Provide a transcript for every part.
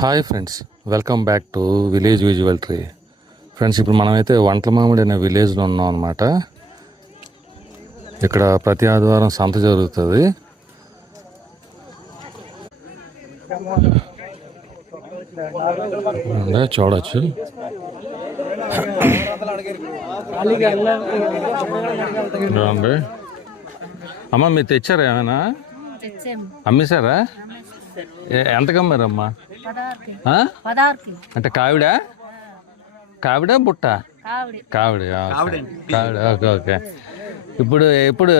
Hi friends, welcome back to village visual tree. Friends, ఇప్పుడు మనమైతే వంటల మామిడి అనే విలేజ్లో ఉన్నాం అనమాట. ఇక్కడ ప్రతి ఆదివారం సంత జరుగుతుంది. చూడవచ్చు. అమ్మ, మీరు తెచ్చారా ఏమైనా? అమ్మేశారా? ఎంతకు అమ్మారమ్మా? అంటే కావిడా బుట్ట? కావిడ. Okay okay. ఇప్పుడు ఎప్పుడు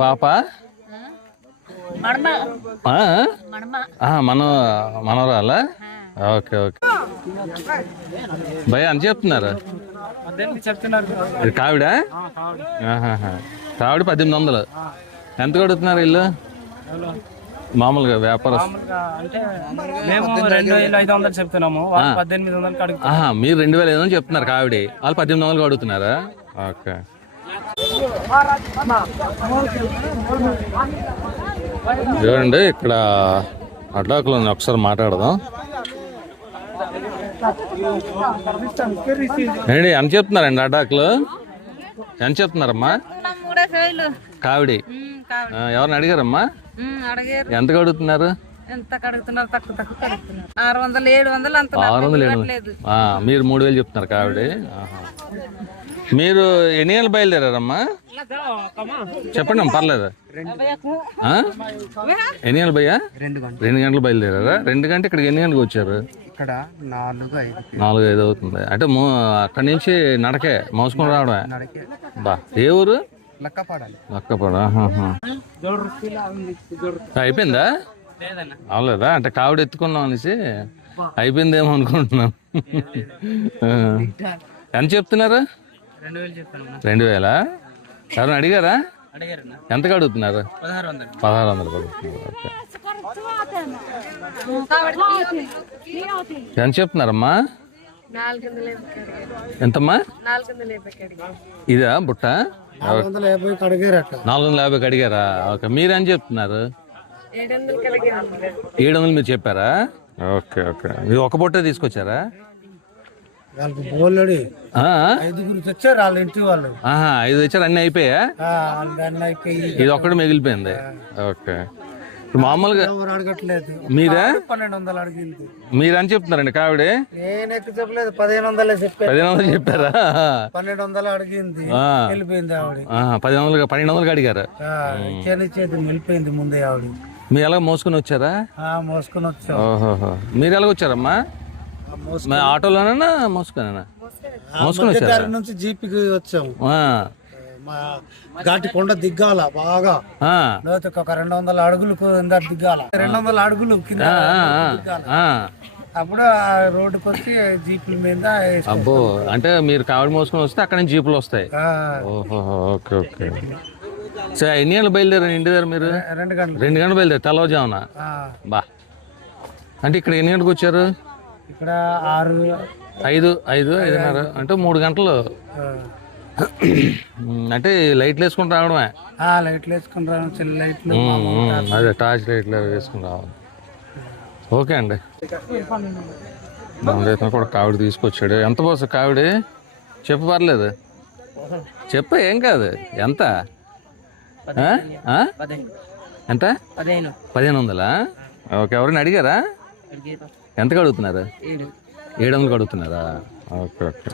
పాప మనవరాలా? Okay okay. భయ అని చెప్తున్నారు. కావిడ 1800. ఎంత కడుగుతున్నారు ఇల్లు మామూలుగా వ్యాపారం? మీరు 2500 చెప్తున్నారు కావిడి, వాళ్ళు 1800 అడుగుతున్నారా? ఓకే. చూడండి, ఇక్కడ అడ్డాకులు ఒకసారి మాట్లాడదాం. ఏంటి ఎంత చెప్తున్నారండి అడ్డాకులు? ఎంత చెప్తున్నారమ్మా కావిడి? ఎవరిని అడిగారమ్మా? ఎంత కడుగుతున్నారు? 600. మీరు 3000 చెప్తున్నారు కావిడి. మీరు ఎన్ని గంటలు బయలుదేరారమ్మా? చెప్పండి అమ్మ, పర్లేదు. ఎన్ని గంటలు భయ్యా? 2 గంటలు బయలుదేరారా? 2 గంటలు ఇక్కడికి ఎన్ని గంటలకు వచ్చారు? 4-5 అవుతుంది. అంటే అక్కడి నుంచి నడకే మోసుకొని రావడమే. బా, ఏ ఊరు? లక్కపాడ. అయిపోయిందా? అవలేదా? అంటే కావిడ ఎత్తుకున్నాం అనేసి అయిపోయిందేమో అనుకుంటున్నాం. ఎంత చెప్తున్నారు? 2000. ఎవరైనా అడిగారా? ఎంతకు అడుగుతున్నారు? 1600 అడుగుతున్నారు. ఓకే. ఎంత చెప్తున్నారమ్మా? ఎంతమ్మా? ఇదా బుట్ట? 450 అడిగారా? ఓకే. మీరేం చెప్తున్నారు? 700 మీరు చెప్పారా? Okay okay. మీరు ఒక బుట్ట తీసుకొచ్చారా? 5 తెచ్చారు వాళ్ళ ఇంటి వాళ్ళు. 5 తెచ్చారు. అన్ని అయిపోయా? ఇది ఒక్కటి మిగిలిపోయింది. ఓకే. మామూలుగా అడగట్లేదు. మీరా? 1200 అడిగింది. మీరని చెప్తున్నారండి కావిడే? నేను ఎక్కువ చెప్పలేదు, 1500 చెప్పారు. 1500 చెప్పారా? 1200 అడిగింది, వెళ్ళిపోయింది ఆవిడ. 1200 అడిగారు. ఇచ్చేది వెళ్ళిపోయింది ముందే ఆవిడ. మీరు ఎలా మోసుకొని వచ్చారా? మోసుకొని వచ్చాం. ఓహో. మీరు ఎలా వచ్చారమ్మా? ఆటోలోనా మోసుకొని వచ్చారా? నుంచి జీపీకి వచ్చాము. ఘాటి కొండ దిగ్గాల బాగా లోతుకు ఒక 200 అడుగులు దిగ్గాల. 200 అడుగులు కింద అప్పుడు రోడ్డుకి వచ్చి జీపుల మీద. అబ్బో, అంటే మీరు కావిడి మోసుకొని వస్తే అక్కడ నుంచి జీపులు వస్తాయి. ఓహో, ఓకే ఓకే. సరే, ఎన్ని గంటలు బయలుదేరారు ఇంటి దగ్గర మీరు? 2 గంటలు బయలుదేరు తెల్లవారుజామున. బా, అంటే ఇక్కడ ఎన్ని గంటలకు వచ్చారు? ఇక్కడ 5:30 అంటే 3 గంటలు. అంటే లైట్లు వేసుకుని రావడమే? లైట్లు వేసుకుని రావడం, చిన్న లైట్లు. అదే టార్చ్ లైట్లు వేసుకుని రావాలి. ఓకే అండి. మన కూడా కావిడి తీసుకొచ్చాడు. ఎంత పోసా కావిడి? చెప్పు, పర్లేదు చెప్పు, ఏం కాదు. ఎంత? ఎంత? 1500. ఓకే. ఎవరైనా అడిగారా? ఎంత కడుగుతున్నారు? 700 కడుగుతున్నారా? Okay okay.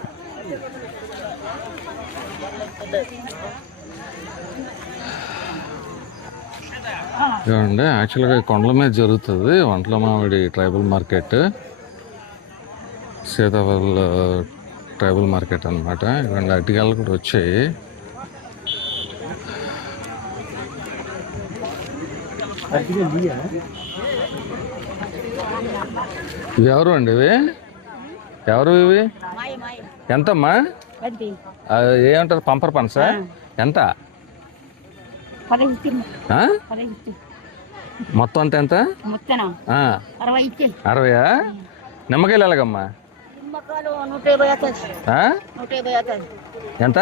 చూడండి, యాక్చువల్గా కొండల మీద జరుగుతుంది వంటల మామిడి tribal market, Sitaphal tribal market అనమాట. ఇవన్నీ అరటికాయలు కూడా వచ్చాయి. ఇవి ఎవరు అండి? ఇవి ఎవరు? ఇవి ఎంతమ్మా? ఏమంటారు? పంపర్ పనసా? ఎంత? మొత్తం అంత ఎంత? 60. నిమ్మకాయలు ఎలాగమ్మా? ఎంత?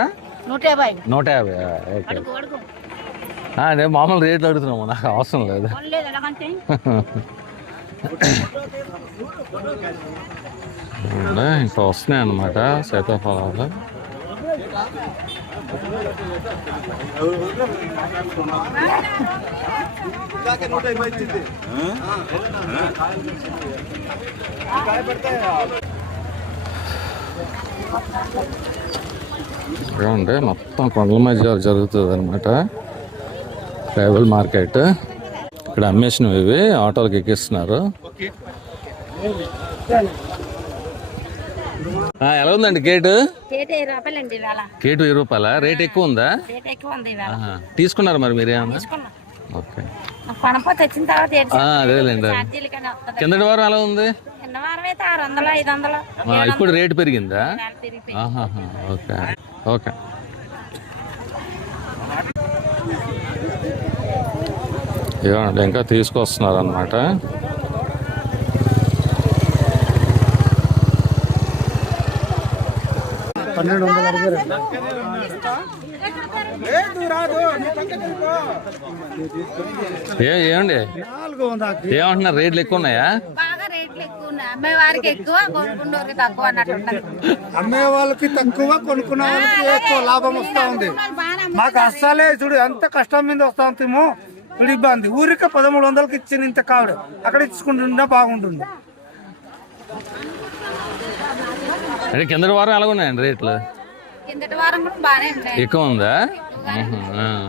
150. ఓకే. నేను మామూలు రేట్లు అడుగుతున్నాము, నాకు అవసరం లేదు. ఇంకా వస్తున్నాయి అన్నమాట సీతాఫలాలు. ఉండే మొత్తం కొండల మధ్య జరుగుతుంది అనమాట ట్రైబల్ మార్కెట్. ఇక్కడ అమ్మేసినవి ఇవి ఆటోలకు ఎక్కిస్తున్నారు. ఎలా ఉందండి కేటు? కేటు 20 రూపాయల. రేట్ ఎక్కువ ఉందా? తీసుకున్నారు మరి మీరేమన్నా? ఓకే అదేలేండి. కిందటి వారం ఎలా ఉంది? ఇప్పుడు రేటు పెరిగిందా? Okay okay. ఇవ్వండి ఇంకా తీసుకొస్తున్నారు అన్నమాట. ఏమండి ఏమంటున్నారు? రేట్లు ఎక్కువ ఉన్నాయా? అమ్మే వాళ్ళకి తక్కువ, కొనుక్కున్న వాళ్ళకి ఎక్కువ లాభం వస్తా ఉంది. మాకు అస్సలే చూడు ఎంత కష్టం మీద వస్తా ఉంటామో. ఇప్పుడు ఇబ్బంది. ఊరికే 1300కి ఇచ్చిన ఇంత కావడు అక్కడ ఇచ్చుకుంటుండే బాగుంటుంది. అంటే కిందటి వారం ఎలా ఉన్నాయండి రేట్లు? ఎక్కువ ఉందా?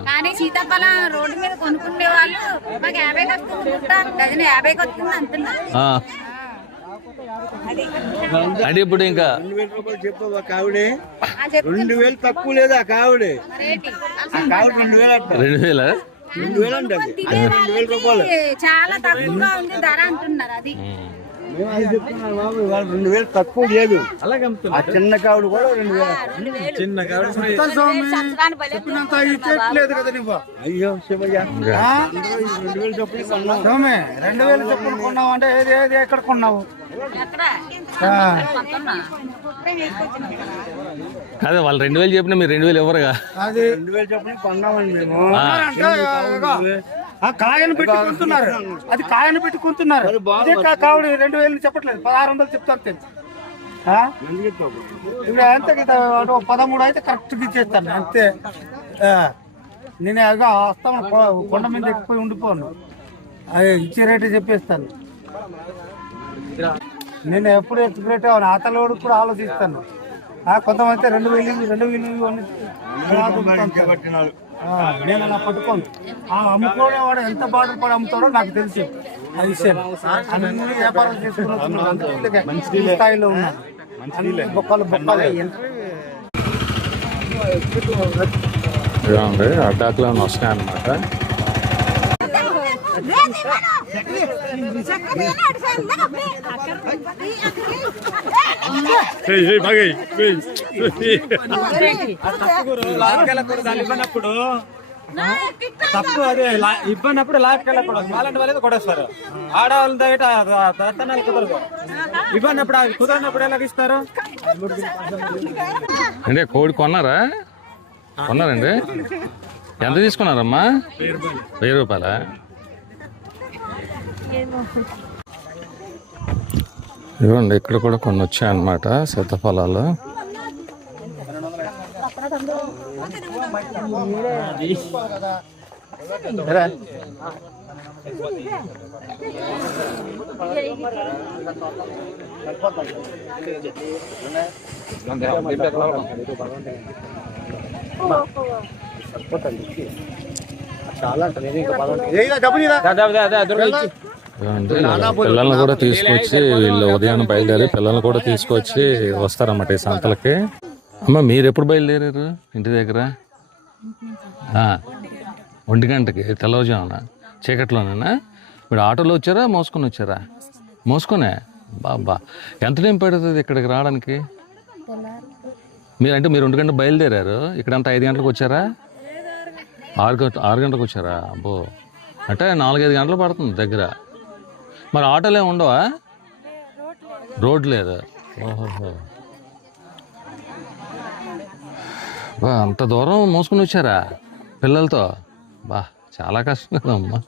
కానీ సీతాఫలం రోడ్డు మీద కొనుక్కునే వాళ్ళు మాకు 50కి వస్తుంది, 50కి వస్తుంది అంటున్నారు. అంటే ఇప్పుడు ఇంకా 2000 రూపాయలు చెప్పు కావిడే 2000 తక్కువ లేదా కావిడే 2000 అంటే 2000 రూపాయలు చాలా తక్కువగా ఉంది ధర అంటున్నారు. అది 2000 తక్కువ లేదు. ఆ చిన్న కావుడు కూడా 2000. చిన్న చెప్పలేదు కదా నువ్వు. అయ్యో శివయ్య 2000 చొప్పులు కొన్నావు. 2000 చొప్పులు కొన్నావు అంటే ఏది ఏది ఎక్కడ కొన్నావు? అదే వాళ్ళు 2000 చెప్పినా మీరు 2000 ఇవ్వరుగా. అది 2000 చొప్పులు కొన్నామండి మేము. కాయను పెట్టి కొంటున్నారు. అది కాయను పెట్టి కొంటున్నారు. కావుడు 2000 చెప్పట్లేదు, 1600 చెప్తారు. ఇప్పుడు అంతే 13 అయితే కరెక్ట్ ఇచ్చేస్తాను అంతే. నేను వస్తాను కొండ మీద ఎక్కిపోయి ఉండిపోను. అది ఇచ్చే రేటు చెప్పేస్తాను. నేను ఎప్పుడు ఎక్స్ప్రెట్ అతలోడు కూడా ఆలోచిస్తాను. కొంతమంది 2000 నేను అలా పట్టుకోను. అమ్ముకోనేవాడు ఎంత బాధపడి అమ్ముతాడో నాకు తెలుసు. ఆ విషయం అన్ని వ్యాపారం చేసుకున్న స్థాయిలో ఉన్నాను. బొక్కలు అడ్డాకులో వస్తాయి అన్నమాట. తప్పు అదే ఇబ్బందిప్పుడు లాక్కెళ్ళకూడదు. అలాంటి వాళ్ళైతే కొడేస్తారు. ఆడవాళ్ళ దగ్గర దత్తనాలు కుదరదు. ఇబ్బందిప్పుడు కుదరినప్పుడు ఎలాగ ఇస్తారు? అంటే కోడి కొన్నారా? కొన్నారండి? ఎంత తీసుకున్నారమ్మా? 1000 రూపాయలా? ఇవ్వండి ఇక్కడ కూడా కొన్ని వచ్చాయన్నమాట సీతాఫలాలు. పిల్లల్ని కూడా తీసుకొచ్చి వీళ్ళు ఉదయాన్నే బయలుదేరి పిల్లల్ని కూడా తీసుకొచ్చి వస్తారన్నమాట ఈ సంతలకి. అమ్మ మీరు ఎప్పుడు బయలుదేరారు ఇంటి దగ్గర? 1 గంటకి తెల్లవారుజామున చీకట్లోనేనా? మీరు ఆటోలో వచ్చారా మోసుకొని వచ్చారా? మోసుకొనే. బాబా ఎంత టైం పడుతుంది ఇక్కడికి రావడానికి? మీరు 2 గంటలకు బయలుదేరారు, ఇక్కడంతా 5 గంటలకు వచ్చారా? 6 గంటలకు వచ్చారా? అబ్బో అంటే 4-5 గంటలు పడుతుంది దగ్గర. మరి ఆటోలు ఏమి ఉండవా? రోడ్ లేదు. ఓహోహో బా అంత దూరం మోసుకుని వచ్చారా పిల్లలతో? బా చాలా కష్టం కదమ్మా.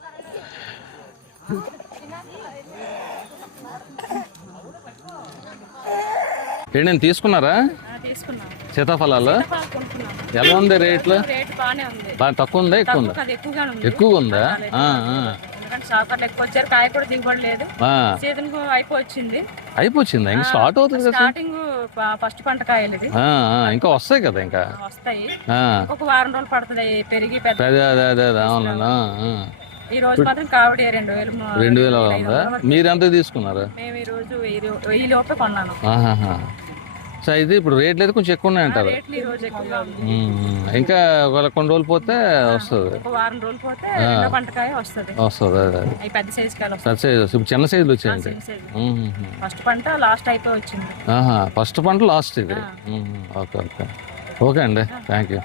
నేను తీసుకున్నారా తీసుకున్నాం సీతాఫలాలు? కొనుక్కున్నాం. ఎలా ఉంది రేట్లు? రేట్ బాగానే ఉంది. బాగా తక్కువ ఉందా ఎక్కువ ఉందా? అది ఎక్కువగా ఉంది. ఎక్కువగా ఉందా? ఎందుకంటే షాపర్లు ఎక్కువ వచ్చారు, కాయ కూడా దిగుబడి లేదు. సీజన్ అయిపోయింది. అయిపోయిందా? ఇంకా స్టార్ట్ అవుతుంది కదా. స్టార్టింగ్ ఫస్ట్ పంట కాయలు ఇది. ఇంకా వస్తాయి కదా ఇంకా వస్తాయి. ఒక వారం రోజులు పడుతుంది పెరిగి పెద్ద. అవునా? ఈ రోజు మాత్రం కావడి 2000 ఉందా? మీరు ఎంత తీసుకున్నారు? మేము ఈ రోజు 1000 లోపే కొన్నాను. సో అయితే ఇప్పుడు రేట్లు అయితే కొంచెం ఎక్కువ ఉన్నాయంటారు. రేట్లు ఈ రోజు ఎక్కువగా ఉంది. ఇంకా కొన్ని రోజులు పోతే వస్తుంది. ఒక వారం రోజులు పోతే రెండో పంట కాయ వస్తుంది. అదే పెద్ద సైజు కాయలు పెద్ద సైజు. ఇప్పుడు చిన్న సైజులు వచ్చాయండి. ఫస్ట్ పంట లాస్ట్ అయిపోయి వచ్చింది. ఫస్ట్ పంట లాస్ట్ ఇది. ఓకే ఓకే ఓకే అండి, థ్యాంక్ యూ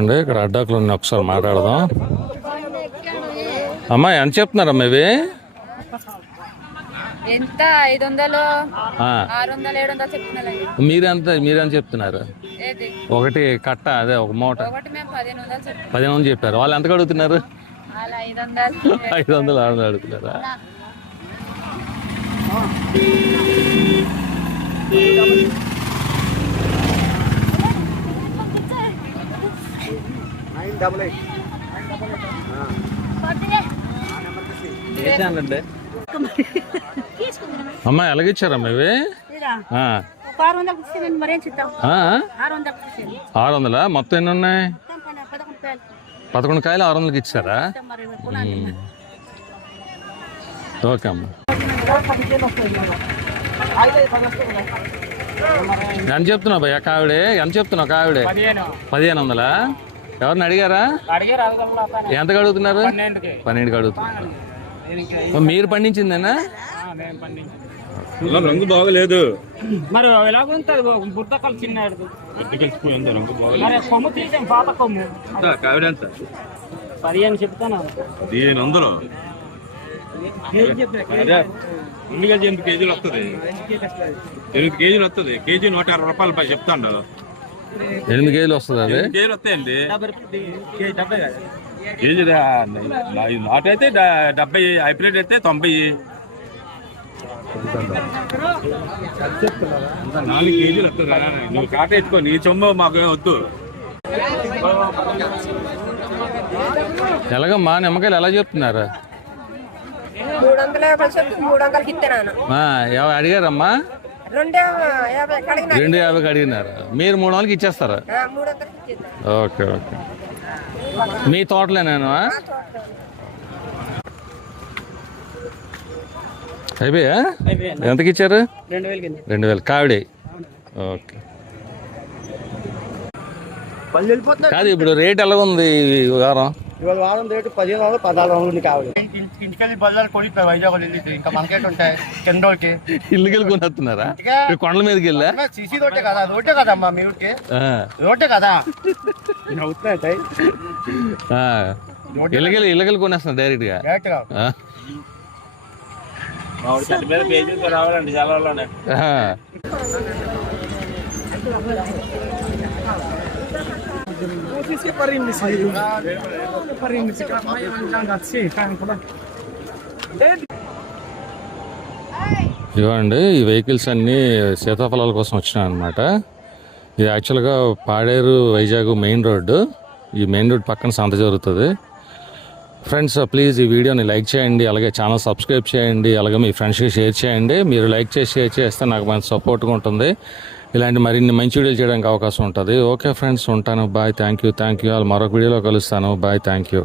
అండి. ఇక్కడ అడ్డాకులు ఉన్నాయి, ఒకసారి మాట్లాడదాం. అమ్మా ఎంత చెప్తున్నారమ్మా ఇవి? ఎంత 500, 600, 700 చెప్తున్నారండి. మీరెంత చెప్తున్నారు? ఏది ఒకటి కట్ట అదే ఒక మూట ఒకటి మేము 1500 చెప్తాం. 15 చెప్పారు. వాళ్ళు ఎంత అడుగుతున్నారు? అలా 500, 500, 600 అడుగుతున్నారా? అమ్మా ఎలాగిచ్చారమ్మా ఇవి? 600. మొత్తం ఎన్ని ఉన్నాయి? 11 కాయలు 600కి ఇచ్చారా? ఓకే అమ్మా. ఎంత చెప్తున్నావు భయ్యా కావిడే? ఎంత చెప్తున్నావు కావిడే? 1500. ఎవరిని అడిగారా? ఎంతకు అడుగుతున్నారు? 12కి అడుగుతున్నారు. మీరు పండించిందేనా? రంగు బాగలేదు. మరి ఎలాగుంటుంది బుట్టకలు చిన్న రంగు బాగలేదు. కొమ్ము తీసాం, పాత కొమ్ము. 15 చెప్తాను. 1500. 8 కేజీలు వస్తుంది. 8 కేజీలు వస్తుంది. కేజీ 120 రూపాయలు చెప్తాను. 8 కేజీలు వస్తుంది. అది కేజీలు వస్తాయండి. కేజీ నాటు అయితే 70, హైబ్రిడ్ అయితే 90. 4 కేజీలు వస్తుంది. నువ్వు కాట ఎత్తుకో, నీ చొమ్ము మాకు వద్దు. ఎలాగమ్మా నిమ్మకాయలు ఎలా చెప్తున్నారు? 350 చెప్పి 300కి ఇస్తాను. అడిగారమ్మా? 250కి అడిగినారు. మీరు 300కి ఇచ్చేస్తారా? 300కి ఇచ్చేస్తాను. Okay okay. మీ తోటలేనా? అయిపోయా? ఎంతకి ఇచ్చారు? 2000 కావిడి. ఓకే. కాదు ఇప్పుడు రేట్ ఎలా ఉంది ఈ వారం? ఇవాళ వారం రేటు 1500, 1400 కావాలి. ఇంటికెళ్ళి బజార్ కొడి వైజాగ్ వెళ్ళి ఇంకా మనకేట్ ఉంటాయి చెండోళ్ళకి. ఇల్లుకెళ్ళి కొనేస్తున్నారా? కొండల మీదకి వెళ్ళా? సీసీ రోడ్డే కదా, రోడ్డే కదమ్మా మీ ఊరికి. రోడ్డే కదా. ఇళ్ళకెళ్ళి కొనేస్తున్నా డైరెక్ట్ గా. రావాలండి సెలవులోనే. ఇవ్వండి ఈ వెహికల్స్ అన్నీ సీతాఫలాల కోసం వచ్చినాయి అనమాట. ఇది యాక్చువల్గా పాడేరు వైజాగ్ మెయిన్ రోడ్డు. ఈ మెయిన్ రోడ్ పక్కన సంత జరుగుతుంది. ఫ్రెండ్స్ ప్లీజ్ ఈ వీడియోని లైక్ చేయండి, అలాగే ఛానల్ సబ్స్క్రైబ్ చేయండి, అలాగే మీ ఫ్రెండ్స్కి షేర్ చేయండి. మీరు లైక్ చేసి షేర్ చేస్తే నాకు మంచి సపోర్ట్గా ఉంటుంది. ఇలాంటి మరిన్ని మంచి వీడియోలు చేయడానికి అవకాశం ఉంటుంది. ఓకే ఫ్రెండ్స్, ఉంటాను. Bye, thank you all. మరొక వీడియోలో కలుస్తాను. Bye, thank you.